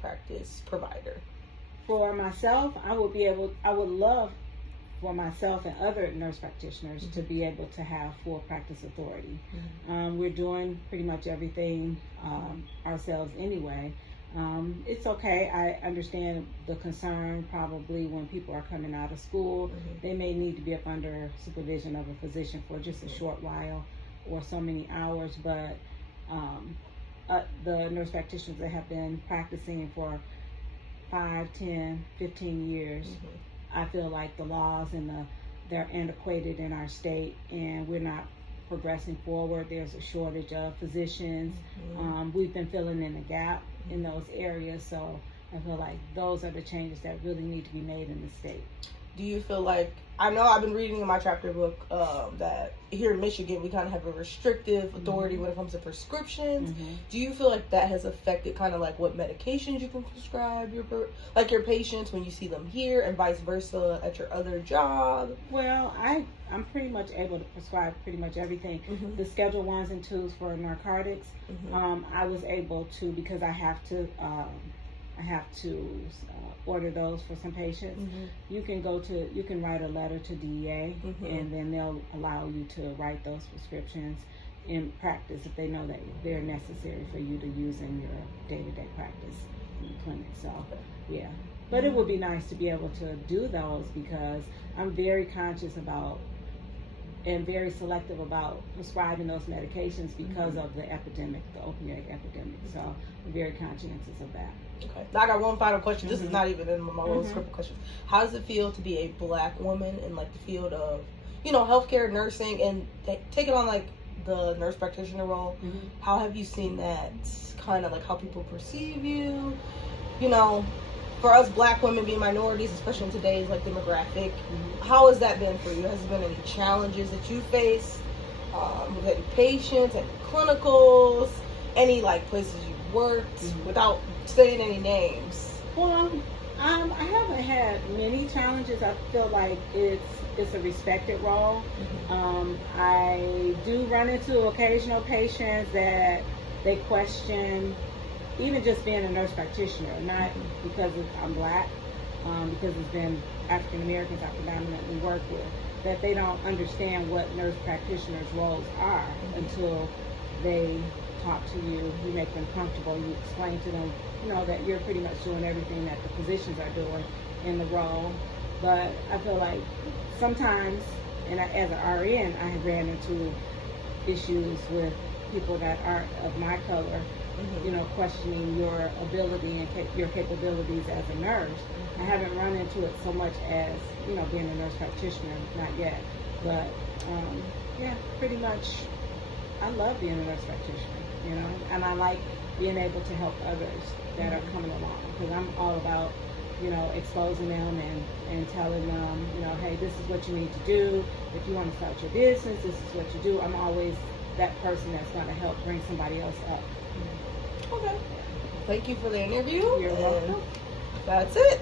practice provider? For myself, I would love for myself and other nurse practitioners to be able to have full practice authority. We're doing pretty much everything ourselves anyway. It's okay. I understand the concern probably when people are coming out of school. They may need to be up under supervision of a physician for just a short while or so many hours, but the nurse practitioners that have been practicing for 5, 10, 15 years, I feel like the laws and they're antiquated in our state, and we're not progressing forward. There's a shortage of physicians. We've been filling in the gap in those areas, so I feel like those are the changes that really need to be made in the state. Do you feel like, I know I've been reading in my chapter book that here in Michigan we kind of have a restrictive authority when it comes to prescriptions. Do you feel like that has affected kind of like what medications you can prescribe your patients when you see them here, and vice versa at your other job? Well, I'm pretty much able to prescribe pretty much everything. The Schedule 1s and 2s for narcotics, I was able to, because I have to order those for some patients. You can write a letter to DEA, and then they'll allow you to write those prescriptions in practice if they know that they're necessary for you to use in your day-to-day practice in the clinic. So, yeah. But it would be nice to be able to do those, because I'm very conscious about and very selective about prescribing those medications because of the epidemic, the opioid epidemic. So I'm very conscientious of that. Okay. I got one final question. This is not even in my little script of questions. How does it feel to be a Black woman in like the field of, healthcare, nursing, and take it on like the nurse practitioner role? How have you seen that kind of like how people perceive you? For us Black women being minorities, especially in today's like demographic, how has that been for you? Has there been any challenges that you face with any patients, any clinicals, any like places you worked, without saying any names? Well, I haven't had many challenges. I feel like it's a respected role. I do run into occasional patients that they question even just being a nurse practitioner, not because I'm Black, because it's been African Americans I predominantly work with, that they don't understand what nurse practitioners' roles are until they talk to you. You make them comfortable. You explain to them, that you're pretty much doing everything that the physicians are doing in the role. But I feel like sometimes, and as an RN, I have ran into issues with people that aren't of my color, questioning your ability and your capabilities as a nurse. I haven't run into it so much as, being a nurse practitioner, not yet. But, yeah, pretty much, I love being a nurse practitioner, and I like being able to help others that are coming along, because I'm all about, exposing them and telling them, hey, this is what you need to do. If you want to start your business, this is what you do. I'm always that person that's going to help bring somebody else up. Okay. Thank you for the interview. You're welcome. That's it.